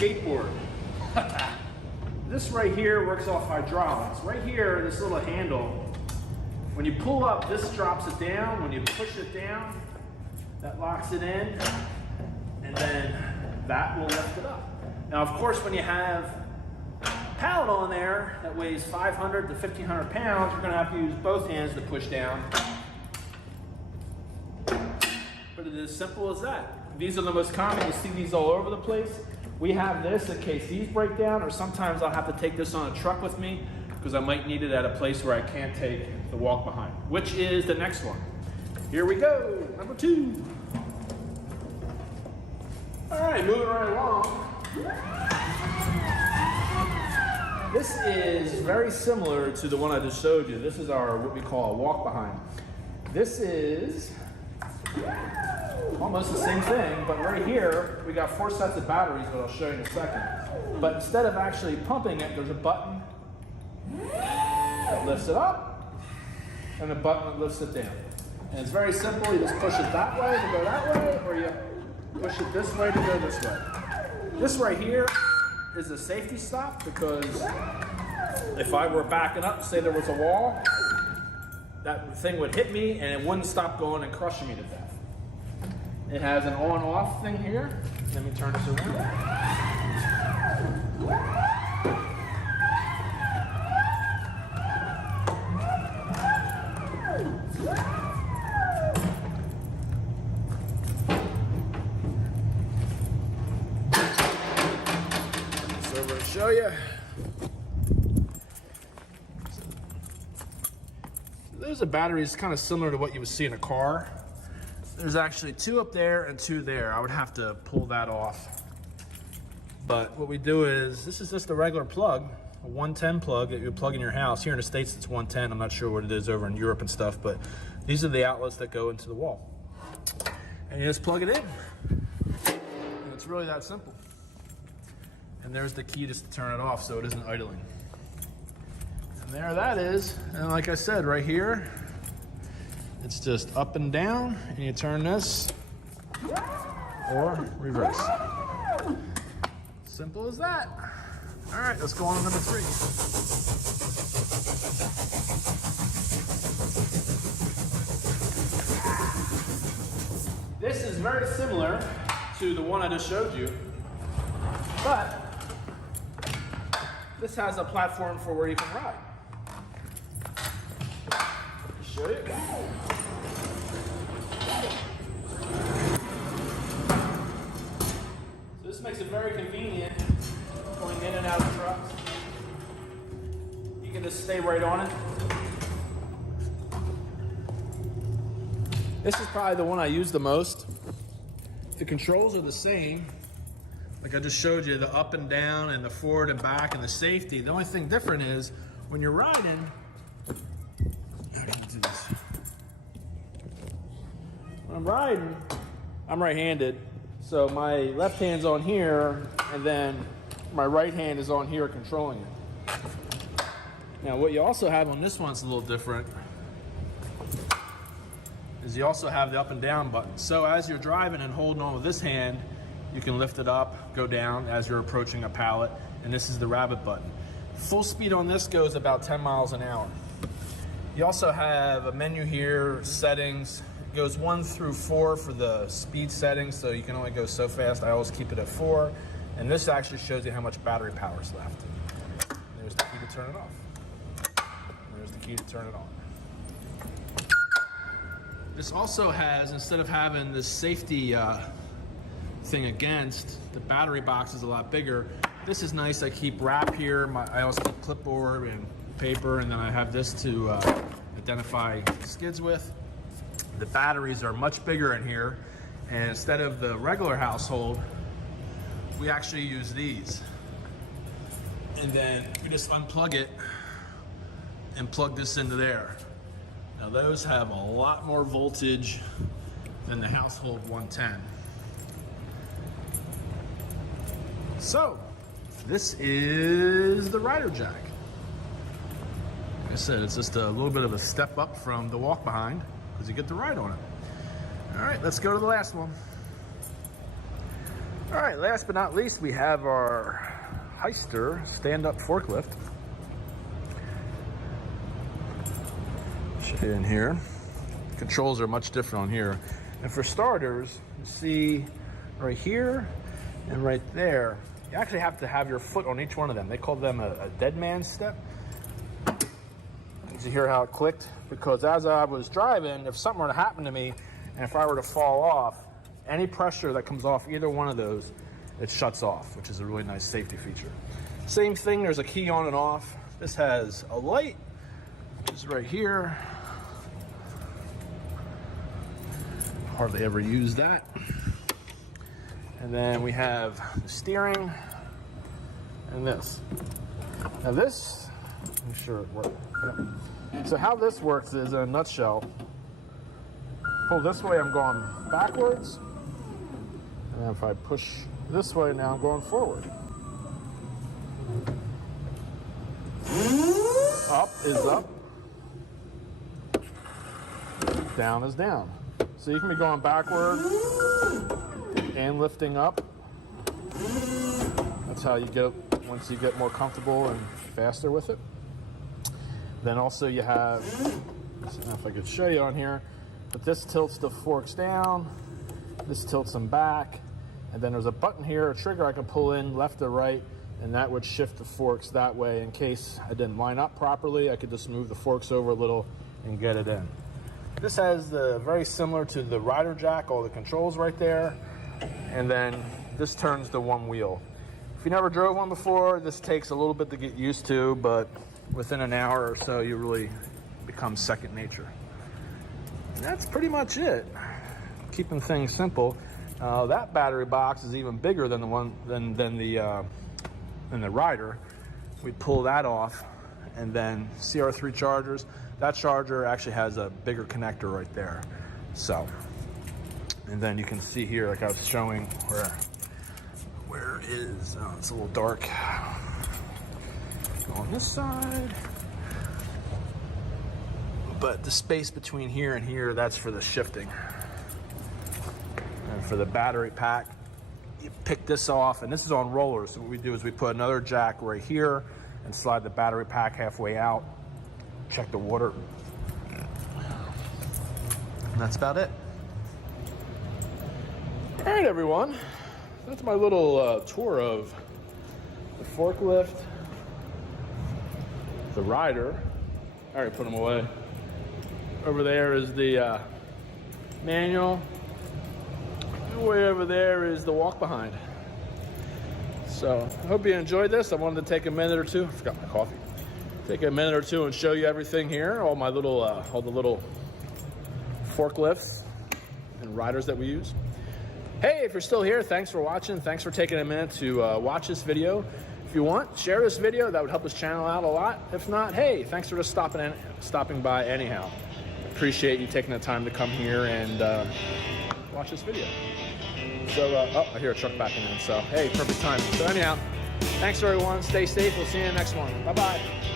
skateboard. This right here works off hydraulics. Right here, this little handle, when you pull up, this drops it down. When you push it down, that locks it in, and then that will lift it up. Now, of course, when you have a pallet on there that weighs 500 to 1,500 pounds, you're gonna have to use both hands to push down. But it is as simple as that. These are the most common. You see these all over the place. We have this in case these break down, or sometimes I'll have to take this on a truck with me because I might need it at a place where I can't take the walk behind, which is the next one. Here we go, number 2. All right, moving right along. This is very similar to the one I just showed you. This is our, what we call a walk behind. This is almost the same thing, but right here, we got 4 sets of batteries that I'll show you in a second. But instead of actually pumping it, there's a button that lifts it up, and a button that lifts it down. And it's very simple. You just push it that way to go that way, or you push it this way to go this way. This right here is a safety stop, because if I were backing up, say there was a wall, that thing would hit me and it wouldn't stop going and crushing me to death. It has an on-off thing here. Let me turn this around. This over and show you. There's a battery that's kind of similar to what you would see in a car. There's actually 2 up there and 2 there. I would have to pull that off. But what we do is, this is just a regular plug, a 110 plug that you plug in your house. Here in the States, it's 110. I'm not sure what it is over in Europe and stuff, but these are the outlets that go into the wall. And you just plug it in. And it's really that simple. And there's the key just to turn it off so it isn't idling. And there that is. And like I said, right here, it's just up and down, and you turn this or reverse. Simple as that. All right, let's go on to number 3. This is very similar to the one I just showed you, but this has a platform for where you can ride. Show you. So this makes it very convenient going in and out of trucks. You can just stay right on it. This is probably the one I use the most. The controls are the same. Like I just showed you, the up and down and the forward and back and the safety. The only thing different is when you're riding, when I'm riding, I'm right-handed, so my left hand's on here, and then my right hand is on here controlling it. Now, what you also have on this one's a little different, is you also have the up and down button. So as you're driving and holding on with this hand, you can lift it up, go down as you're approaching a pallet, and this is the rabbit button. Full speed on this goes about 10 miles an hour. You also have a menu here, settings. It goes 1 through 4 for the speed settings, so you can only go so fast. I always keep it at 4. And this actually shows you how much battery power is left. There's the key to turn it off. And there's the key to turn it on. This also has, instead of having this safety thing against, the battery box is a lot bigger. This is nice. I keep wrap here. I also keep clipboard and paper, and then I have this to identify skids with. The batteries are much bigger in here, and instead of the regular household, we actually use these. And then we just unplug it and plug this into there. Now those have a lot more voltage than the household 110. So this is the rider jack. Like I said, it's just a little bit of a step up from the walk behind because you get to ride on it. All right, let's go to the last one. All right, last but not least, we have our Heister stand-up forklift. In here, controls are much different on here. And for starters, you see right here and right there, you actually have to have your foot on each one of them. They call them a dead man step. Did you hear how it clicked? Because as I was driving, if something were to happen to me, and if I were to fall off, any pressure that comes off either one of those, it shuts off, which is a really nice safety feature. Same thing, there's a key on and off. This has a light, which is right here. Hardly ever use that. And then we have the steering and this. Now this, I'm sure it works. Yep. So how this works is, in a nutshell, pull this way, I'm going backwards. And then if I push this way, now I'm going forward. Up is up. Down is down. So you can be going backward and lifting up. That's how you get, once you get more comfortable and faster with it. Then also you have, I don't know if I could show you on here, but this tilts the forks down, this tilts them back, and then there's a button here, a trigger I can pull in left or right, and that would shift the forks that way in case I didn't line up properly. I could just move the forks over a little and get it in. This has the very similar to the rider jack, all the controls right there, and then this turns the one wheel. If you never drove one before, this takes a little bit to get used to, but within an hour or so, you really become second nature. And that's pretty much it. Keeping things simple. That battery box is even bigger than the one than the rider. We pull that off, and then CR3 chargers. That charger actually has a bigger connector right there. So, and then you can see here, like I was showing, where is, oh, it's a little dark. Go on this side. But the space between here and here, that's for the shifting. And for the battery pack, you pick this off, and this is on rollers. So what we do is we put another jack right here and slide the battery pack halfway out. Check the water. And that's about it. All right, everyone. That's my little tour of the forklift, the rider. I already put them away. Over there is the manual. And way over there is the walk behind. So I hope you enjoyed this. I wanted to take a minute or two. I forgot my coffee. Take a minute or two and show you everything here. All my little, all the little forklifts and riders that we use. Hey, if you're still here, thanks for watching. Thanks for taking a minute to watch this video. If you want, share this video. That would help this channel out a lot. If not, hey, thanks for just stopping by anyhow. Appreciate you taking the time to come here and watch this video. So, oh, I hear a truck backing in. So, hey, perfect time. So anyhow, thanks everyone. Stay safe. We'll see you in the next one. Bye-bye.